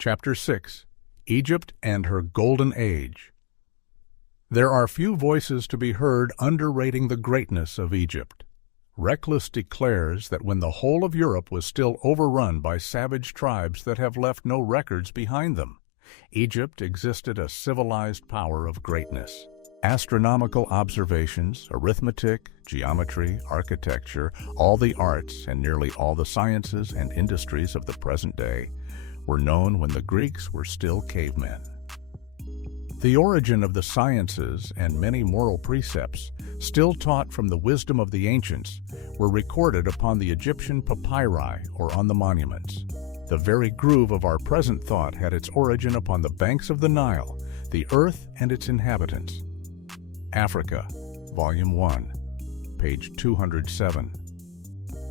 Chapter 6. Egypt and Her Golden Age. There are few voices to be heard underrating the greatness of Egypt. Reclus declares that when the whole of Europe was still overrun by savage tribes that have left no records behind them, Egypt existed a civilized power of greatness. Astronomical observations, arithmetic, geometry, architecture, all the arts, and nearly all the sciences and industries of the present day were known when the Greeks were still cavemen. The origin of the sciences and many moral precepts, still taught from the wisdom of the ancients, were recorded upon the Egyptian papyri or on the monuments. The very groove of our present thought had its origin upon the banks of the Nile, the earth and its inhabitants. Africa, Volume 1, page 207.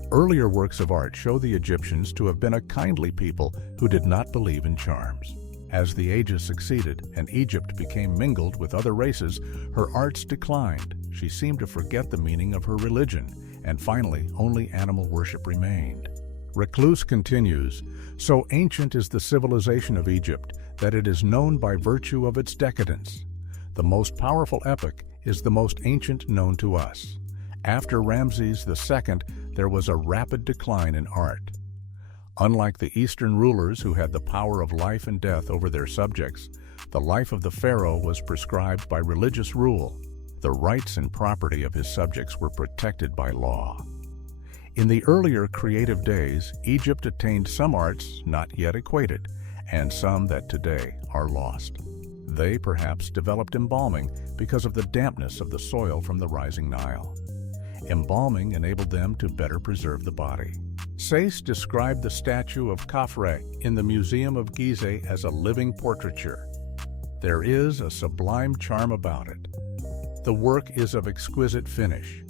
Earlier works of art show the Egyptians to have been a kindly people who did not believe in charms. As the ages succeeded and Egypt became mingled with other races, her arts declined. She seemed to forget the meaning of her religion, and finally only animal worship remained. Reclus continues, "So ancient is the civilization of Egypt that it is known by virtue of its decadence. The most powerful epoch is the most ancient known to us. After Ramses II, there was a rapid decline in art. Unlike the Eastern rulers who had the power of life and death over their subjects, the life of the pharaoh was prescribed by religious rule. The rights and property of his subjects were protected by law. In the earlier creative days, Egypt attained some arts not yet equated, and some that today are lost. They perhaps developed embalming because of the dampness of the soil from the rising Nile. Embalming enabled them to better preserve the body. Sayce described the statue of Khafre in the Museum of Gizeh as a living portraiture. There is a sublime charm about it. The work is of exquisite finish,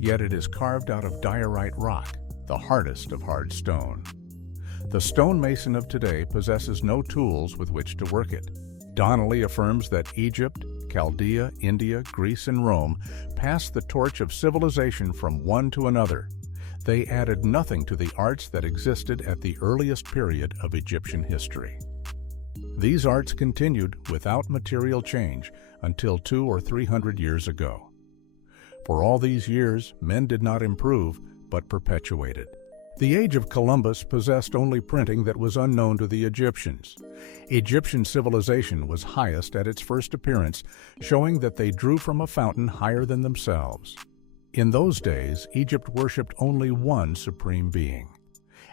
yet it is carved out of diorite rock, the hardest of hard stone. The stonemason of today possesses no tools with which to work it. Donnelly affirms that Egypt, Chaldea, India, Greece, and Rome passed the torch of civilization from one to another. They added nothing to the arts that existed at the earliest period of Egyptian history. These arts continued without material change until 200 or 300 years ago. For all these years, men did not improve, but perpetuated. The age of Columbus possessed only printing that was unknown to the Egyptians. Egyptian civilization was highest at its first appearance, showing that they drew from a fountain higher than themselves. In those days, Egypt worshipped only one supreme being.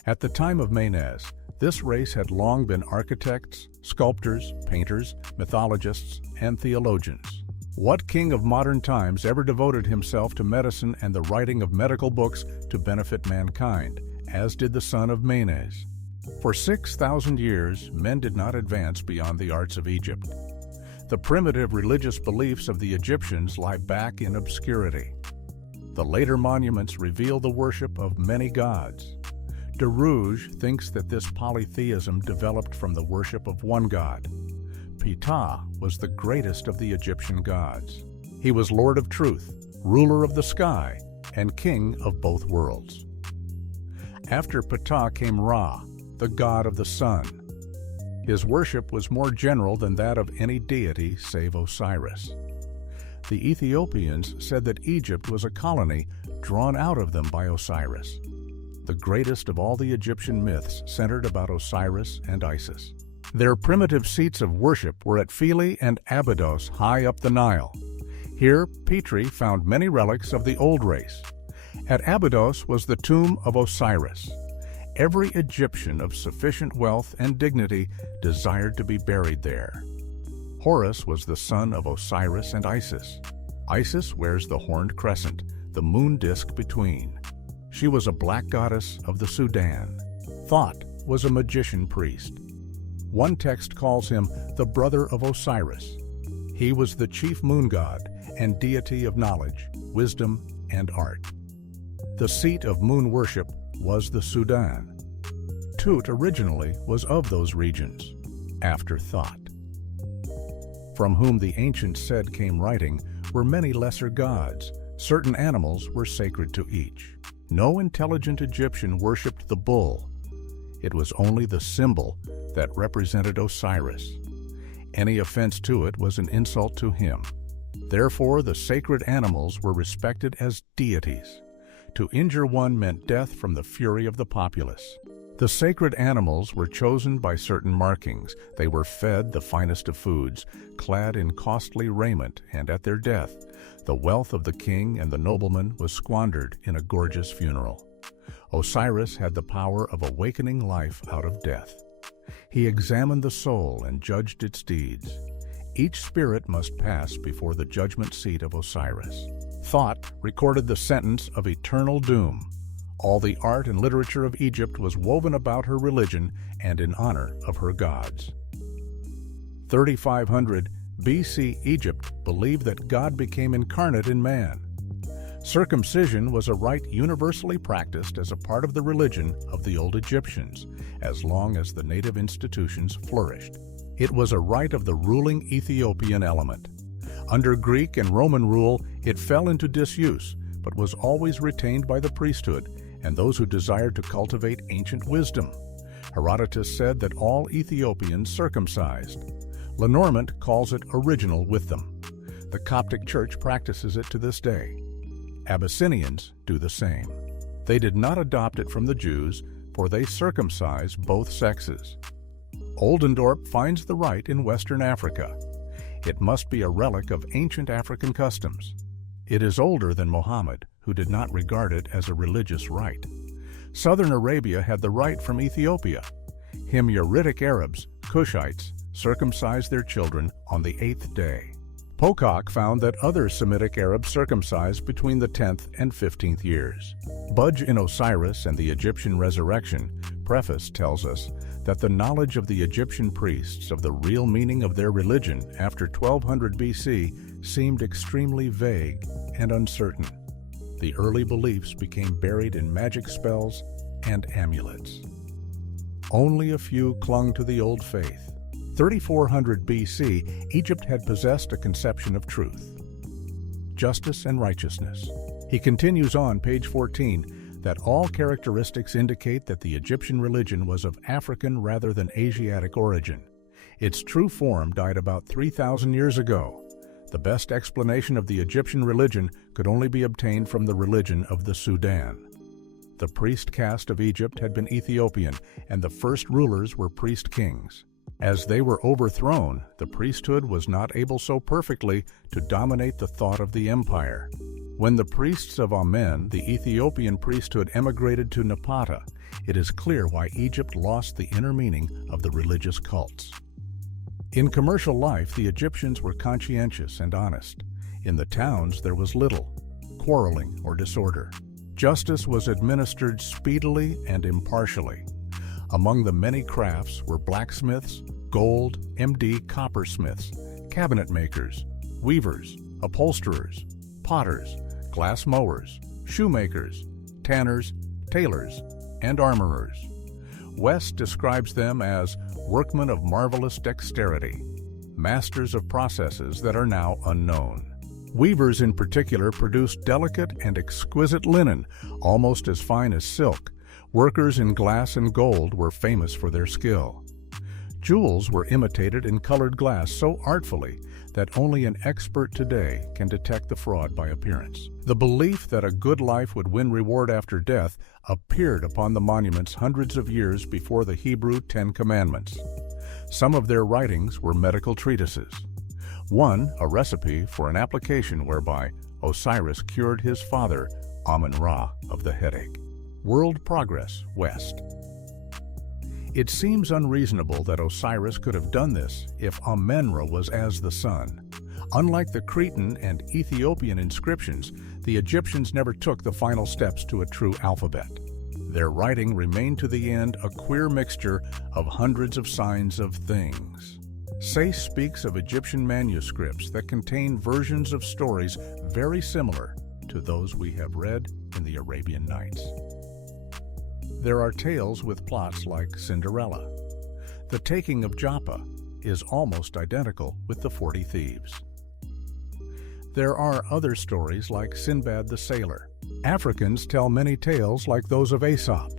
At the time of Menes, this race had long been architects, sculptors, painters, mythologists, and theologians. What king of modern times ever devoted himself to medicine and the writing of medical books to benefit mankind, as did the son of Menes? For 6,000 years, men did not advance beyond the arts of Egypt. The primitive religious beliefs of the Egyptians lie back in obscurity. The later monuments reveal the worship of many gods. De Rouge thinks that this polytheism developed from the worship of one god. Ptah was the greatest of the Egyptian gods. He was Lord of Truth, ruler of the sky, and king of both worlds. After Ptah came Ra, the god of the sun. His worship was more general than that of any deity save Osiris. The Ethiopians said that Egypt was a colony drawn out of them by Osiris. The greatest of all the Egyptian myths centered about Osiris and Isis. Their primitive seats of worship were at Philae and Abydos high up the Nile. Here, Petrie found many relics of the old race. At Abydos was the tomb of Osiris. Every Egyptian of sufficient wealth and dignity desired to be buried there. Horus was the son of Osiris and Isis. Isis wears the horned crescent, the moon disk between. She was a black goddess of the Sudan. Thoth was a magician priest. One text calls him the brother of Osiris. He was the chief moon god and deity of knowledge, wisdom, and art. The seat of moon worship was the Sudan. Tut originally was of those regions, after Thoth. From whom the ancients said came writing were many lesser gods. Certain animals were sacred to each. No intelligent Egyptian worshipped the bull. It was only the symbol, that represented Osiris. Any offense to it was an insult to him. Therefore, the sacred animals were respected as deities. To injure one meant death from the fury of the populace. The sacred animals were chosen by certain markings. They were fed the finest of foods, clad in costly raiment, and at their death, the wealth of the king and the nobleman was squandered in a gorgeous funeral. Osiris had the power of awakening life out of death. He examined the soul and judged its deeds. Each spirit must pass before the judgment seat of Osiris. Thought recorded the sentence of eternal doom. All the art and literature of Egypt was woven about her religion and in honor of her gods. 3500 BC Egypt believed that God became incarnate in man. Circumcision was a rite universally practiced as a part of the religion of the old Egyptians, as long as the native institutions flourished. It was a rite of the ruling Ethiopian element. Under Greek and Roman rule, it fell into disuse, but was always retained by the priesthood and those who desired to cultivate ancient wisdom. Herodotus said that all Ethiopians circumcised. Lenormand calls it original with them. The Coptic Church practices it to this day. Abyssinians do the same. They did not adopt it from the Jews, for they circumcise both sexes. Oldendorp finds the rite in Western Africa. It must be a relic of ancient African customs. It is older than Muhammad, who did not regard it as a religious rite. Southern Arabia had the rite from Ethiopia. Himyaritic Arabs, Cushites, circumcised their children on the 8th day. Pocock found that other Semitic Arabs circumcised between the 10th and 15th years. Budge in Osiris and the Egyptian Resurrection preface tells us that the knowledge of the Egyptian priests of the real meaning of their religion after 1200 BC seemed extremely vague and uncertain. The early beliefs became buried in magic spells and amulets. Only a few clung to the old faith. 3400 BC, Egypt had possessed a conception of truth, justice, and righteousness. He continues on page 14 that all characteristics indicate that the Egyptian religion was of African rather than Asiatic origin. Its true form died about 3,000 years ago. The best explanation of the Egyptian religion could only be obtained from the religion of the Sudan. The priest caste of Egypt had been Ethiopian, and the first rulers were priest kings. As they were overthrown, the priesthood was not able so perfectly to dominate the thought of the empire. When the priests of Amen, the Ethiopian priesthood, emigrated to Napata, it is clear why Egypt lost the inner meaning of the religious cults. In commercial life, the Egyptians were conscientious and honest. In the towns, there was little quarreling or disorder. Justice was administered speedily and impartially. Among the many crafts were blacksmiths, gold, MD coppersmiths, cabinet makers, weavers, upholsterers, potters, glass mowers, shoemakers, tanners, tailors, and armorers. West describes them as workmen of marvelous dexterity, masters of processes that are now unknown. Weavers in particular produced delicate and exquisite linen, almost as fine as silk. Workers in glass and gold were famous for their skill. Jewels were imitated in colored glass so artfully that only an expert today can detect the fraud by appearance. The belief that a good life would win reward after death appeared upon the monuments hundreds of years before the Hebrew Ten Commandments. Some of their writings were medical treatises. One, a recipe for an application whereby Osiris cured his father, Amun-Ra, of the headache. World Progress, West. It seems unreasonable that Osiris could have done this if Amen-Ra was as the sun. Unlike the Cretan and Ethiopian inscriptions, the Egyptians never took the final steps to a true alphabet. Their writing remained to the end a queer mixture of hundreds of signs of things. Sayce speaks of Egyptian manuscripts that contain versions of stories very similar to those we have read in the Arabian Nights. There are tales with plots like Cinderella. The taking of Joppa is almost identical with the 40 Thieves. There are other stories like Sinbad the Sailor. Africans tell many tales like those of Aesop.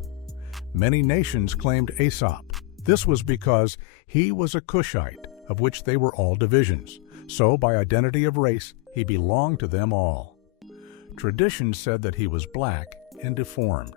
Many nations claimed Aesop, This was because he was a Cushite, of which they were all divisions, so by identity of race he belonged to them all. Tradition said that he was black and deformed.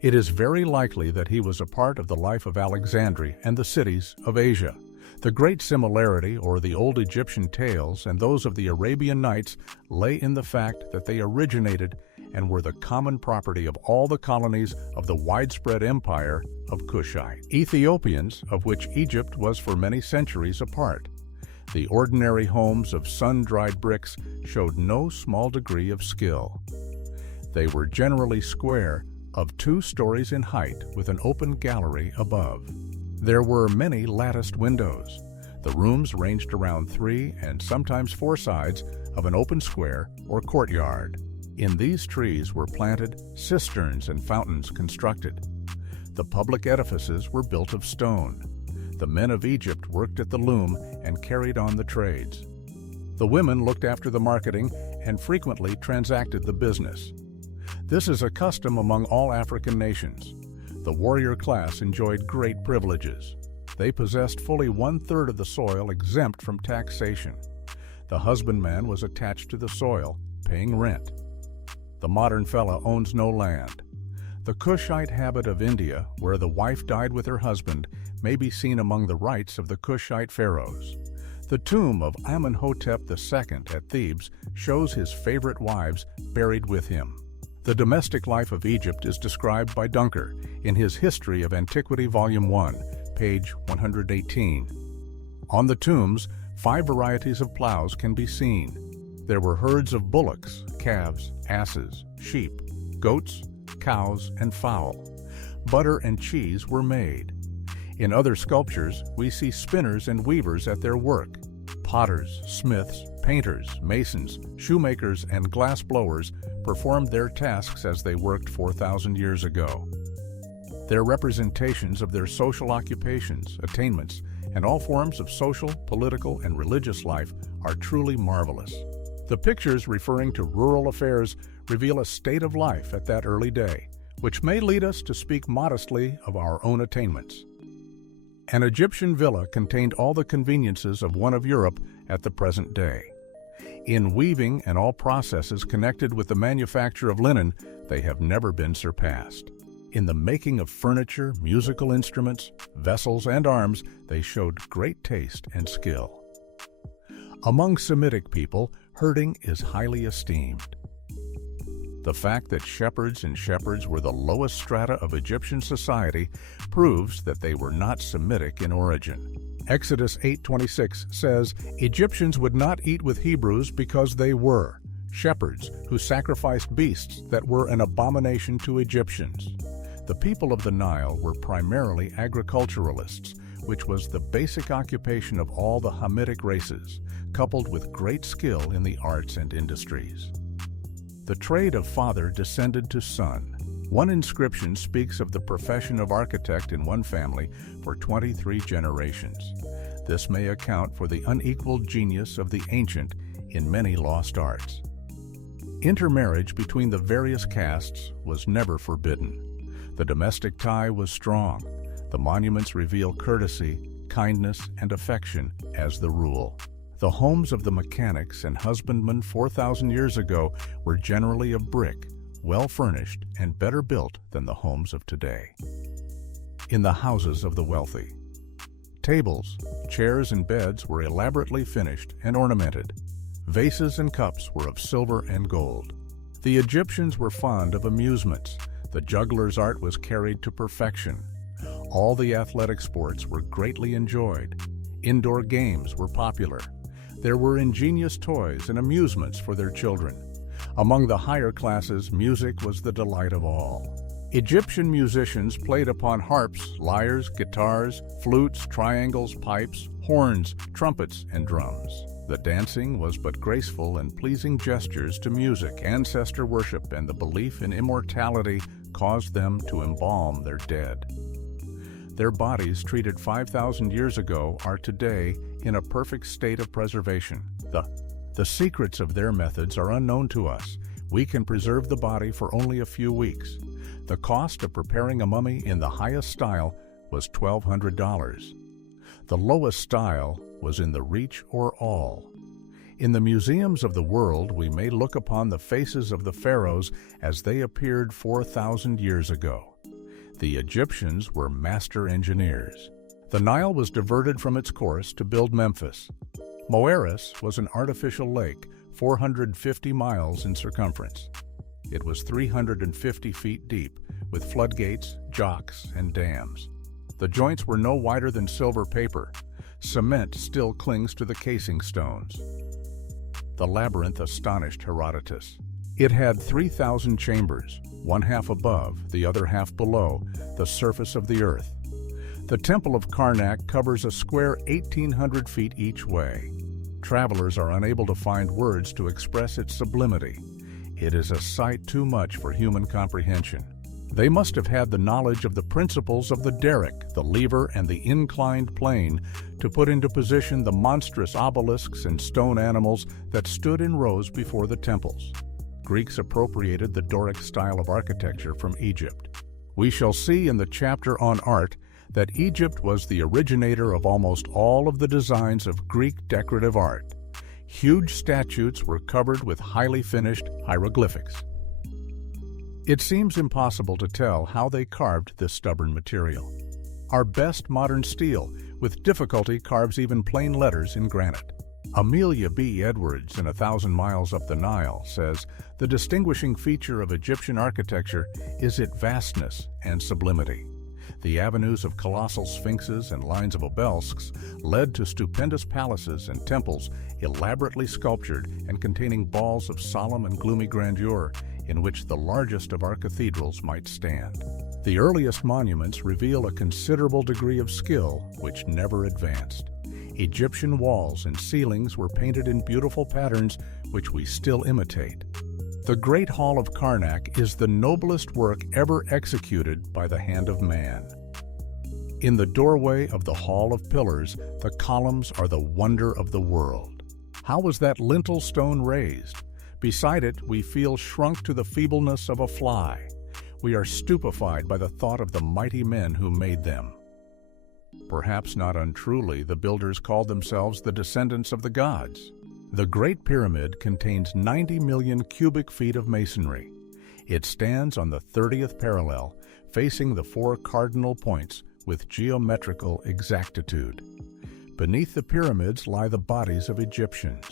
It is very likely that he was a part of the life of Alexandria and the cities of Asia. The great similarity, or the old Egyptian tales and those of the Arabian Nights, lay in the fact that they originated and were the common property of all the colonies of the widespread empire of Kushite Ethiopians, of which Egypt was for many centuries a part. The ordinary homes of sun-dried bricks showed no small degree of skill. They were generally square, of 2 stories in height with an open gallery above. There were many latticed windows. The rooms ranged around 3 and sometimes 4 sides of an open square or courtyard. In these trees were planted cisterns and fountains constructed. The public edifices were built of stone. The men of Egypt worked at the loom and carried on the trades. The women looked after the marketing and frequently transacted the business. This is a custom among all African nations. The warrior class enjoyed great privileges. They possessed fully 1/3 of the soil exempt from taxation. The husbandman was attached to the soil, paying rent. The modern fellah owns no land. The Kushite habit of India, where the wife died with her husband, may be seen among the rites of the Kushite pharaohs. The tomb of Amenhotep II at Thebes shows his favorite wives buried with him. The domestic life of Egypt is described by Dunker in his History of Antiquity, Volume 1, page 118. On the tombs, 5 varieties of plows can be seen. There were herds of bullocks, calves, asses, sheep, goats, cows, and fowl. Butter and cheese were made. In other sculptures, we see spinners and weavers at their work. Potters, smiths, painters, masons, shoemakers, and glass blowers performed their tasks as they worked 4,000 years ago. Their representations of their social occupations, attainments, and all forms of social, political, and religious life are truly marvelous. The pictures referring to rural affairs reveal a state of life at that early day, which may lead us to speak modestly of our own attainments. An Egyptian villa contained all the conveniences of one of Europe at the present day. In weaving and all processes connected with the manufacture of linen, they have never been surpassed. In the making of furniture, musical instruments, vessels, and arms, they showed great taste and skill. Among Semitic people, herding is highly esteemed. The fact that shepherds were the lowest strata of Egyptian society proves that they were not Semitic in origin. Exodus 8:26 says, "Egyptians would not eat with Hebrews because they were shepherds who sacrificed beasts that were an abomination to Egyptians." The people of the Nile were primarily agriculturalists, which was the basic occupation of all the Hamitic races, coupled with great skill in the arts and industries. The trade of father descended to son. One inscription speaks of the profession of architect in one family for 23 generations. This may account for the unequaled genius of the ancient in many lost arts. Intermarriage between the various castes was never forbidden. The domestic tie was strong. The monuments reveal courtesy, kindness, and affection as the rule. The homes of the mechanics and husbandmen 4,000 years ago were generally of brick, well furnished, and better built than the homes of today. In the houses of the wealthy, tables, chairs, and beds were elaborately finished and ornamented. Vases and cups were of silver and gold. The Egyptians were fond of amusements. The juggler's art was carried to perfection. All the athletic sports were greatly enjoyed. Indoor games were popular. There were ingenious toys and amusements for their children. Among the higher classes, music was the delight of all. Egyptian musicians played upon harps, lyres, guitars, flutes, triangles, pipes, horns, trumpets, and drums. The dancing was but graceful and pleasing gestures to music. Ancestor worship and the belief in immortality caused them to embalm their dead. Their bodies, treated 5,000 years ago, are today in a perfect state of preservation. The secrets of their methods are unknown to us. We can preserve the body for only a few weeks. The cost of preparing a mummy in the highest style was $1,200. The lowest style was in the reach or all. In the museums of the world, we may look upon the faces of the pharaohs as they appeared 4,000 years ago. The Egyptians were master engineers. The Nile was diverted from its course to build Memphis. Moeris was an artificial lake 450 miles in circumference. It was 350 feet deep, with floodgates, jocks, and dams. The joints were no wider than silver paper. Cement still clings to the casing stones. The labyrinth astonished Herodotus. It had 3,000 chambers, one half above, the other half below, the surface of the earth. The Temple of Karnak covers a square 1,800 feet each way. Travelers are unable to find words to express its sublimity. It is a sight too much for human comprehension. They must have had the knowledge of the principles of the derrick, the lever, and the inclined plane to put into position the monstrous obelisks and stone animals that stood in rows before the temples. Greeks appropriated the Doric style of architecture from Egypt. We shall see in the chapter on art that Egypt was the originator of almost all of the designs of Greek decorative art. Huge statues were covered with highly finished hieroglyphics. It seems impossible to tell how they carved this stubborn material. Our best modern steel, with difficulty, carves even plain letters in granite. Amelia B. Edwards, in 1,000 Miles Up the Nile, says, "The distinguishing feature of Egyptian architecture is its vastness and sublimity. The avenues of colossal sphinxes and lines of obelisks led to stupendous palaces and temples elaborately sculptured and containing balls of solemn and gloomy grandeur in which the largest of our cathedrals might stand. The earliest monuments reveal a considerable degree of skill which never advanced. Egyptian walls and ceilings were painted in beautiful patterns which we still imitate. The Great Hall of Karnak is the noblest work ever executed by the hand of man. In the doorway of the Hall of Pillars, the columns are the wonder of the world. How was that lintel stone raised? Beside it, we feel shrunk to the feebleness of a fly. We are stupefied by the thought of the mighty men who made them." Perhaps not untruly, the builders called themselves the descendants of the gods. The Great Pyramid contains 90 million cubic feet of masonry. It stands on the 30th parallel, facing the 4 cardinal points with geometrical exactitude. Beneath the pyramids lie the bodies of Egyptians.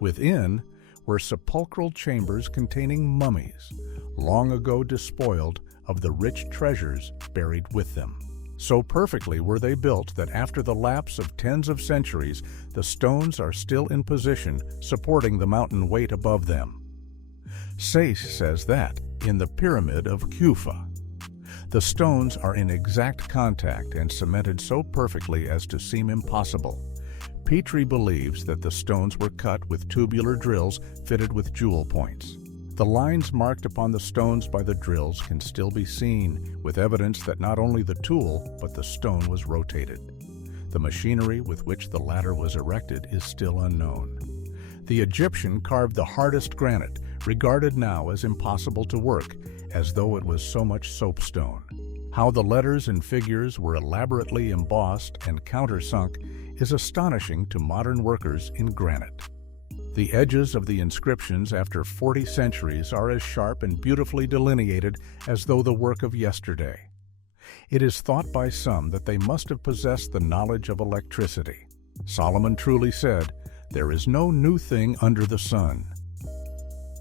Within were sepulchral chambers containing mummies, long ago despoiled of the rich treasures buried with them. So perfectly were they built that after the lapse of tens of centuries, the stones are still in position, supporting the mountain weight above them. Sayce says that, in the Pyramid of Khufu, the stones are in exact contact and cemented so perfectly as to seem impossible. Petrie believes that the stones were cut with tubular drills fitted with jewel points. The lines marked upon the stones by the drills can still be seen, with evidence that not only the tool, but the stone was rotated. The machinery with which the latter was erected is still unknown. The Egyptian carved the hardest granite, regarded now as impossible to work, as though it was so much soapstone. How the letters and figures were elaborately embossed and countersunk is astonishing to modern workers in granite. The edges of the inscriptions after 40 centuries are as sharp and beautifully delineated as though the work of yesterday. It is thought by some that they must have possessed the knowledge of electricity. Solomon truly said, "There is no new thing under the sun."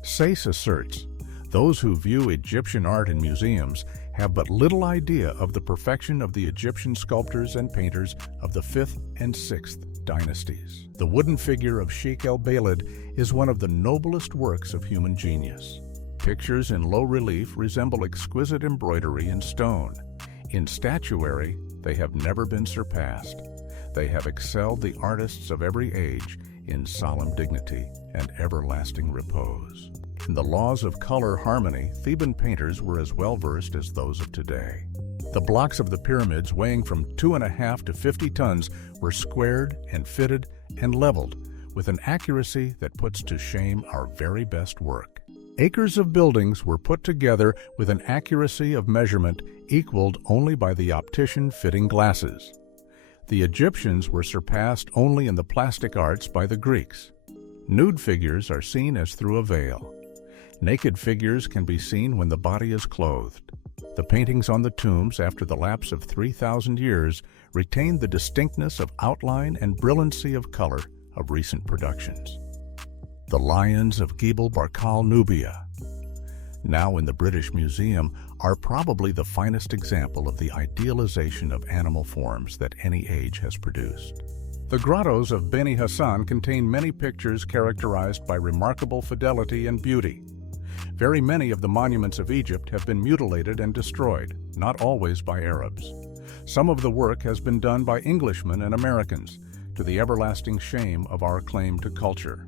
Sayce asserts, "Those who view Egyptian art in museums have but little idea of the perfection of the Egyptian sculptors and painters of the 5th and 6th dynasties. The wooden figure of Sheikh el-Balid is one of the noblest works of human genius. Pictures in low relief resemble exquisite embroidery in stone. In statuary, they have never been surpassed. They have excelled the artists of every age in solemn dignity and everlasting repose." In the laws of color harmony, Theban painters were as well versed as those of today. The blocks of the pyramids, weighing from 2.5 to 50 tons, were squared and fitted and leveled with an accuracy that puts to shame our very best work. Acres of buildings were put together with an accuracy of measurement equaled only by the optician fitting glasses. The Egyptians were surpassed only in the plastic arts by the Greeks. Nude figures are seen as through a veil. Naked figures can be seen when the body is clothed. The paintings on the tombs after the lapse of 3,000 years retain the distinctness of outline and brilliancy of color of recent productions. The lions of Gebel Barkal, Nubia, now in the British Museum, are probably the finest example of the idealization of animal forms that any age has produced. The grottos of Beni Hassan contain many pictures characterized by remarkable fidelity and beauty. Very many of the monuments of Egypt have been mutilated and destroyed, not always by Arabs. Some of the work has been done by Englishmen and Americans, to the everlasting shame of our claim to culture.